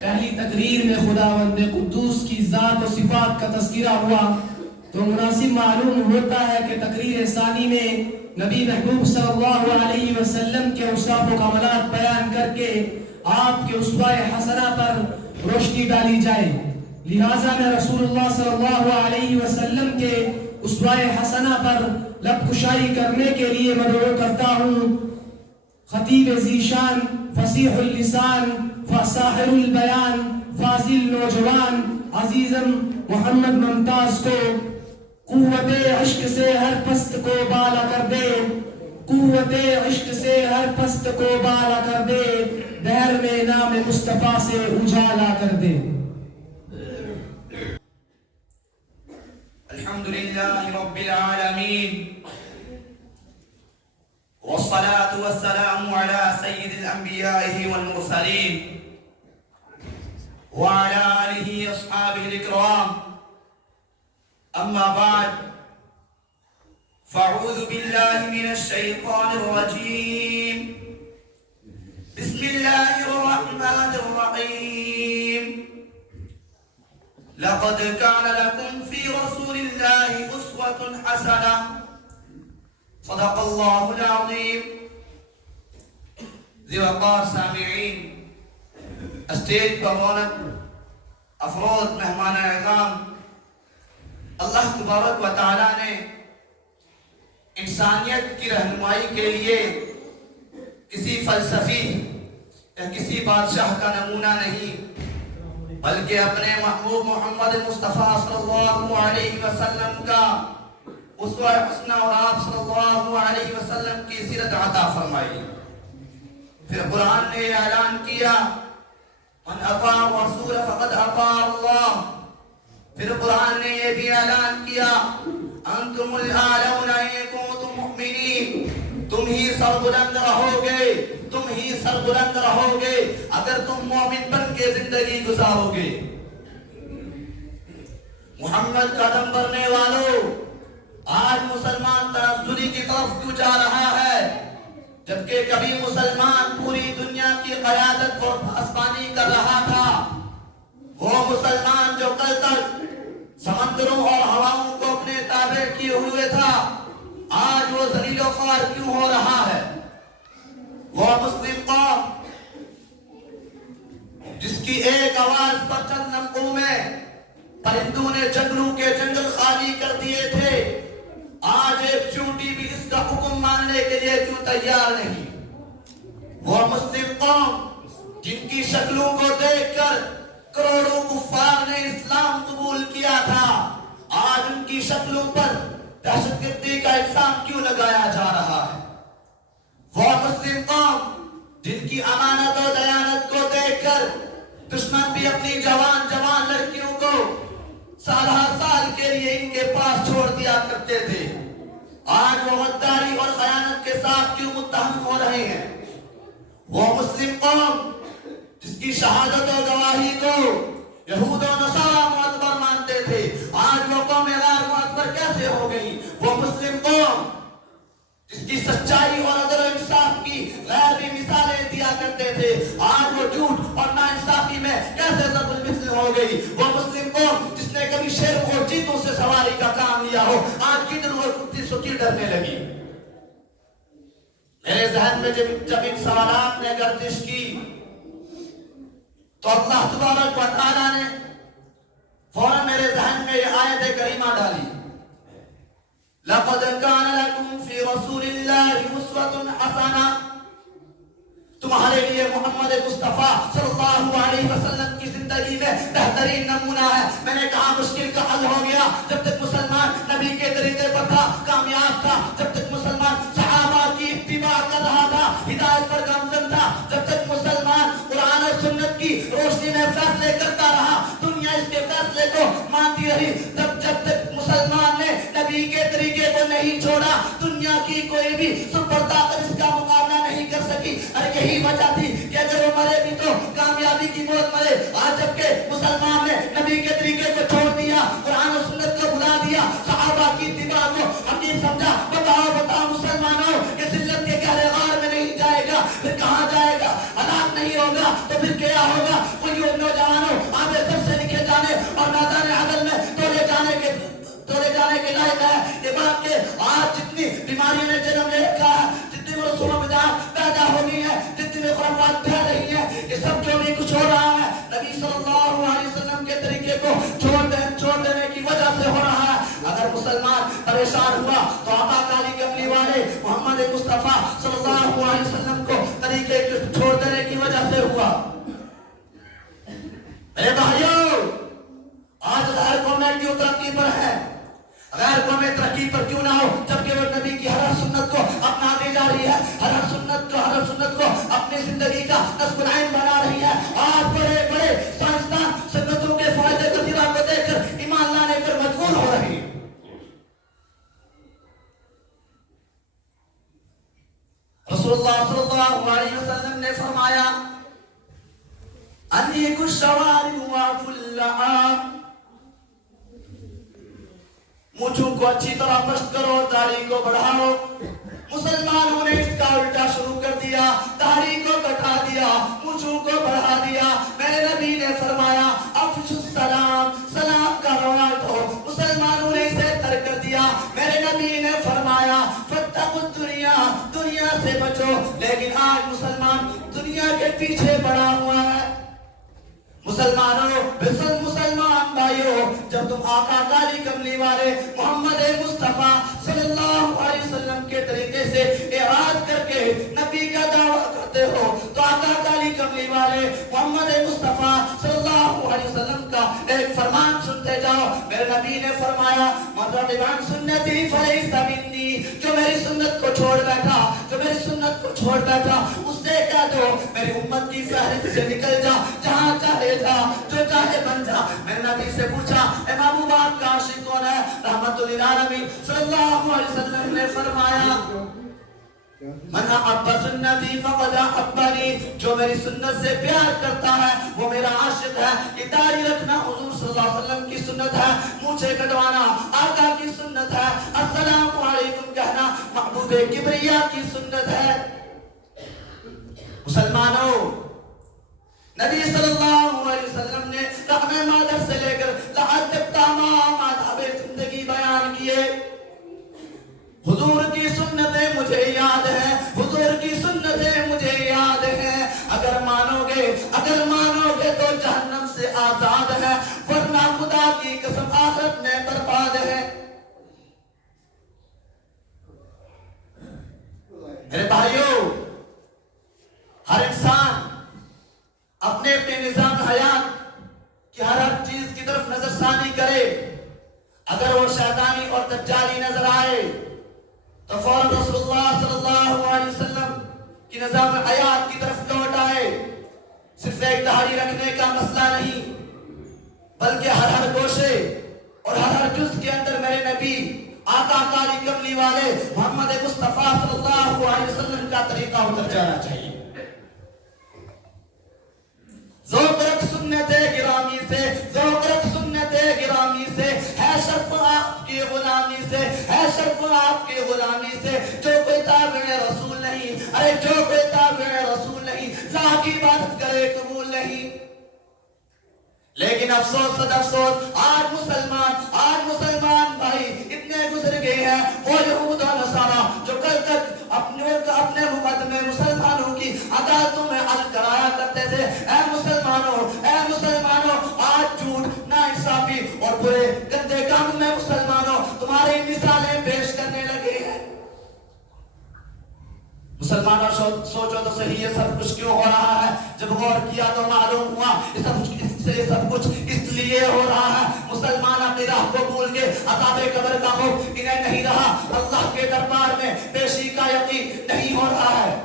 پہلی تقریر میں خداوند قدوس کی ذات و صفات کا تذکرہ ہوا تو مناسب معلوم ہوتا ہے کہ تقریر ثانی میں نبی محبوب صلی اللہ علیہ وسلم کے اوصاف و کمالات بیان کر کے آپ کے اسوہ حسنہ پر روشنی ڈالی جائے. لہٰذا میں رسول اللہ صلی اللہ علیہ وسلم کے اسوہ حسنہ پر لب کشائی کرنے کے لیے مدعو کرتا ہوں. خطیب ذیشان، فصیح اللسان، فصاحر البیان، فاضل نوجوان عزیزم محمد ممتاز کو قوت عشق سے ہر پست کو بالا کر دے، قوت عشق سے ہر پست کو بالا کر دے، دہر میں نام مصطفیٰ سے اجالا کر دے. الحمدللہ رب العالمین والصلاة والسلام على سید الانبیاء والمرسلین وعلى آلہ اصحابہ الاکرام. اما بعد فاعوذ باللہ من الشیطان الرجیم. بسم اللہ الرحمن الرحیم. لقد كان لكم في رسول الله أسوة حسنة. صدق الله العظیم. ذی وقار سامعین، اسٹیج پر رونق افروز مہمان اعظام، اللہ تبارک و تعالیٰ نے انسانیت کی رہنمائی کے لیے کسی فلسفی یا کسی بادشاہ کا نمونہ نہیں بلکہ اپنے محبوب محمد مصطفیٰ صلی اللہ علیہ وسلم کا اسوہ حسنہ اور آپ صلی اللہ علیہ وسلم کی سیرت عطا فرمائی. پھر قرآن نے اعلان کیا من اطاع الرسول فقد اطاع اللہ. پھر قرآن نے یہ بھی اعلان کیا انتم الاعلون ان کنتم مؤمنین، تم ہی سربلند رہو گے، تم ہی سربلند رہو گے اگر تم مومن بن کے زندگی گزارو گے. محمد قدم برنے والوں، آج مسلمان تنزلی کی طرف کیوں جا رہا ہے جبکہ کبھی مسلمان پوری دنیا کی قیادت اور پاسبانی کر رہا تھا؟ وہ مسلمان جو کل تک سمندروں اور ہواؤں کو اپنے تابع کیے ہوئے تھا، آج وہ ذلیل و خوار کیوں ہو رہا ہے؟ وہ مسلم قوم جس کی ایک آواز پر چند لمحوں میں پرندوں نے جنگلوں کے جنگل خالی کر دیے تھے، آج ایک چونٹی بھی اس کا حکم ماننے کے لیے کیوں تیار نہیں؟ وہ مسلم قوم جن کی شکلوں کو دیکھ کر کروڑوں کفار نے اسلام قبول کیا تھا، آج ان کی شکلوں پر دہشت گردی کا الزام کیوں لگایا جا رہا ہے؟ وہ مسلم قوم جن کی امانت و دیانت کو دیکھ کر دشمن بھی اپنی جوان لڑکیوں کو سال ہر سال کے لیے ان کے پاس چھوڑ دیا کرتے تھے، آج وہ غداری اور خیانت کے ساتھ کیوں متہم ہو رہے ہیں؟ وہ مسلم قوم جس کی شہادت و گواہی کو یہود و نصارہ معتبر مانتے تھے، آج وہ قوم غیر معتبر کیسے ہو گئی؟ وہ مسلم قوم جس کی سچائی اور عدل و انصاف کی غیر مثالیں دیا کرتے تھے، آج وہ جھوٹ اور ناانصافی میں کیسے ضرب المثل ہو گئی؟ وہ مسلم قوم جس نے کبھی شیروں اور چیتوں سے سواری کا کام لیا ہو، آج گدڑ اور کتی سے کیوں ڈرنے لگی؟ میرے ذہن میں جب ان سوالات نے گردش کی تو اللہ تبارک و تعالیٰ نے فوراً میرے ذہن میں یہ آیت کریمہ ڈالی لَقَدْ كَانَ لَكُمْ فِي رَسُولِ اللَّهِ أُسْوَةٌ حَسَنَةٌ. تمہارے لیے محمد مصطفیٰ صلی اللہ علیہ وسلم کی زندگی میں بہترین نمونہ ہے. میں نے کہا مشکل کا حل ہو گیا جب تک مسلمان نبی کے طریقے پر تھا، کامیاب تھا، جب تک مسلمان صحابہ کی اتباع کر رہا تھا، ہدایت پر گامزن تھا، جب تک مسلمان قرآن اور سنت کی روشنی میں فیصلے کرتا رہا، دنیا اس کے فیصلے کو مانتی رہی. جب تک مسلمان نے نبی کے طریقے کو نہیں چھوڑا، دنیا کی کوئی بھی سپر طاقت اس کا مقابلہ نہیں کر سکی. اور یہی وجہ تھی کہ اگر وہ مرے بھی تو کامیابی کی موت مرے. آج جبکہ مسلمان نے نبی کے طریقے کو چھوڑ دیا، قرآن و سنت کو بھلا دیا، صحابہ کی اتباع کو حقیر سمجھا. بتاؤ مسلمانوں کہ ذلت کے گہرے نہیں ہوگا تو پھر کیا ہوگا؟ وہ یوں نوجوانوں آپ سب سے لکھے جانے اور میدان عدل میں تولے جانے کے لائق ہے یہ بات کہ آج جتنی بیماریوں نے جنم لے رکھا ہے، جتنی رسوم و بدعات پیدا ہو گئی ہے، جتنی خرافات پھیل رہی ہے، یہ سب جو بھی کچھ ہو رہا ہے نبی صلی اللہ علیہ وسلم کے طریقے کو چھوڑ دینے کی وجہ سے ہو رہا ہے۔ اگر مسلمان پریشان ہوا تو آقا کالی کملی والے محمد مصطفیٰ صلی اللہ علیہ وسلم کو طریقے کو چھوڑ دینے کی وجہ سے ہوا۔ میرے بھائیوں، آج غیر قومیں کیوں ترقی پر ہے؟ غیر قومیں ترقی پر کیوں نہ ہو جبکہ وہ نبی کی ہر سنت کو اپناتی جا رہی ہے، ہر سنت کو اپنی زندگی کا نصب العین بنا رہی ہے۔ آج بڑے بڑے سائنسدان سنتوں کے فائدے کثیرہ کو دیکھ کر ایمان لانے پر مجبور ہو رہے ہیں۔ رسول اللہ صلی اللہ علیہ وسلم نے فرمایا انیک الشوارب وافلها، مونچھوں کو اچھی طرح مشق کرو، داڑھی کو بڑھاؤ۔ مسلمانوں نے اس کا الٹا شروع کر دیا، داڑھی کو کٹا دیا، مونچھوں کو بڑھا دیا۔ میرے نبی نے فرمایا افشوا السلام، سلام کا رواج ہو، مسلمانوں نے اسے ترک کر دیا۔ میرے نبی نے فرمایا فاتقوا الدنیا، دنیا سے بچو۔ لیکن آج مسلمان دنیا کے پیچھے پڑا ہوا ہے۔ مسلمان بھائیوں، جب تم آقا کالی کملی والے محمد مصطفیٰ صلی اللہ علیہ وسلم کے طریقے سے اعراض کر کے نبی کا دعویٰ کرتے ہو تو آقا کالی کملی والے محمد مصطفیٰ صلی اللہ علیہ وسلم کا ایک فرمان سنتے جاؤ۔ میرے نبی نے فرمایا من رغب عن سنتی فلیس منی، جو میری سنت کو چھوڑ بیٹھا اس سے کہہ دو میری امت کی فہرست سے نکل جا، جہاں چاہے جا، جو چاہے بن جا۔ میں نے نبی سے پوچھا اے محبوب آپ کا عاشق کون ہے؟ رحمت للعالمین صلی اللہ علیہ وسلم نے فرمایا من احب سنتی فقد احبنی، جو میری سنت سے پیار کرتا ہے وہ میرا عاشق ہے۔ یہ داڑھی رکھنا حضور صلی اللہ علیہ وسلم کی سنت ہے، مونچھیں کٹوانا آقا کی سنت ہے، السلام علیکم کہنا محبوب کبریا کی سنت ہے۔ مسلمانوں، نبی صلی اللہ علیہ وسلم نے رحم مادر سے لے کر لحد تک تمام آداب زندگی بیان کیے۔ حضور کی سنتیں مجھے یاد ہیں، حضور کی سنتیں مجھے یاد ہیں۔ اگر مانو گے تو جہنم سے آزاد ہے، ورنہ خدا کی قسم آخرت میں برباد ہے۔ میرے بھائیوں، ہر انسان اپنے نظام حیات کی ہر چیز کی طرف نظر ثانی کرے۔ اگر وہ شیطانی اور دجالی نظر آئے تو فوراً رسول اللہ صلی اللہ علیہ وسلم کی نظام حیات کی طرف لوٹ آئے۔ صرف ایک داڑھی رکھنے کا مسئلہ نہیں، بلکہ ہر گوشے اور ہر جز کے اندر میرے نبی آقا کالی کملی والے محمد مصطفیٰ صلی اللہ علیہ وسلم کا طریقہ اتر جانا چاہیے۔ ذوق رکھ سنت گرامی سے، ذوق رکھ سنت گرامی سے، ہے شرف آپ کی غلامی سے، ہے شرف آپ کی غلامی سے۔ جو کوئی تابع رسول نہیں، ارے جو کوئی تابع رسول نہیں، لا کی عبادت کرے قبول نہیں۔ لیکن افسوس صد افسوس، آج مسلمان بھائی اتنے گزر گئے ہیں، وہ یہود و نصارہ جو کل تک اپنے مقدمے مسلمانوں کی عدالتوں میں حل کرایا کرتے تھے۔ اے مسلمانوں، آج جھوٹ، ناانصافی اور برے گندے کام میں مسلمانوں تمہاری مثالیں پیش کرنے لگے ہیں۔ مسلمانوں سوچو تو صحیح، یہ سب کچھ کیوں ہو رہا ہے؟ جب غور کیا تو معلوم ہوا یہ سب کچھ اس لیے ہو رہا ہے مسلمان اپنی راہ کو بھول کے عذاب قبر کا خوف انہیں نہیں رہا، اللہ کے دربار میں پیشی کا یقین نہیں ہو رہا ہے۔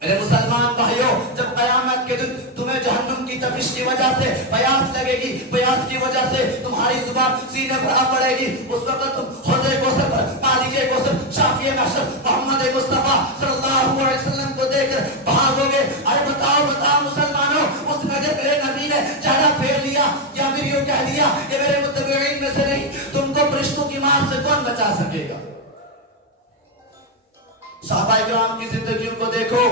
میرے مسلمان بھائیوں، جب قیامت کے دن تمہیں جہنم کی تپش کی وجہ سے پیاس لگے گی، پیاس کی وجہ سے تمہاری زبان سینے پر آ پڑے گی، اس وقت تم حوض کوثر پر، مالک کوثر، شافی محشر محمد مصطفیٰ صلی اللہ علیہ وسلم کو دیکھ کر بھاگو گے۔ ارے بتاؤ مسلمانوں، اس میں جب میرے نبی نے چہرہ پھیر لیا یا پھر یوں کہہ دیا کہ میرے متبعین میں سے نہیں، تم کو فرشتوں کی مار سے کون بچا سکے گا؟ صحابہ کرام کی زندگیوں کو دیکھو،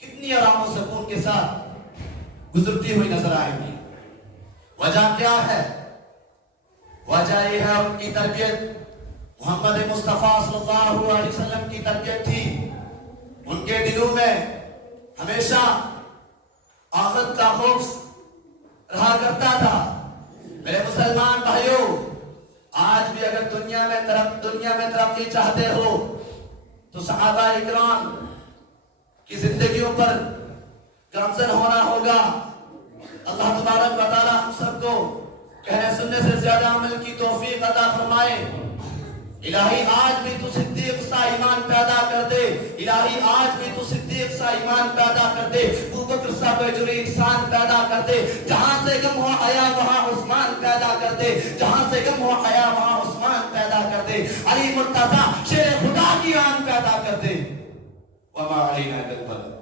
کتنی کتنی آرام و سکون کے ساتھ گزرتی ہوئی نظر آئیں گی۔ وجہ کیا ہے؟ وجہ یہ ہے ان کی تربیت محمد مصطفیٰ صلی اللہ علیہ وسلم کی تربیت تھی۔ ان کے دلوں میں ہمیشہ آخرت کا خوف رہا کرتا تھا۔ میرے مسلمان بھائیوں، آج بھی اگر دنیا میں ترقی چاہتے ہو تو صحابہ اکرام کی زندگیوں پر گامزن ہونا ہوگا۔ اللہ تبارک و تعالی ہم سب کو کہنے سننے سے زیادہ عمل کی توفیق عطا فرمائے۔ الہی آج بھی تو صدیق سا ایمان پیدا کر دے، الہی آج بھی تو صدیق سا ایمان پیدا کر دے، ابوبکر سا بجری انسان پیدا کر دے، جہاں سے کم ہو حیا وہاں عثمان پیدا کر دے، جہاں سے کم ہو حیا وہاں عثمان پیدا کر دے، علی مرتضی شیر خدا کی آن پیدا کر دے۔ وما علینا الا البلاغ۔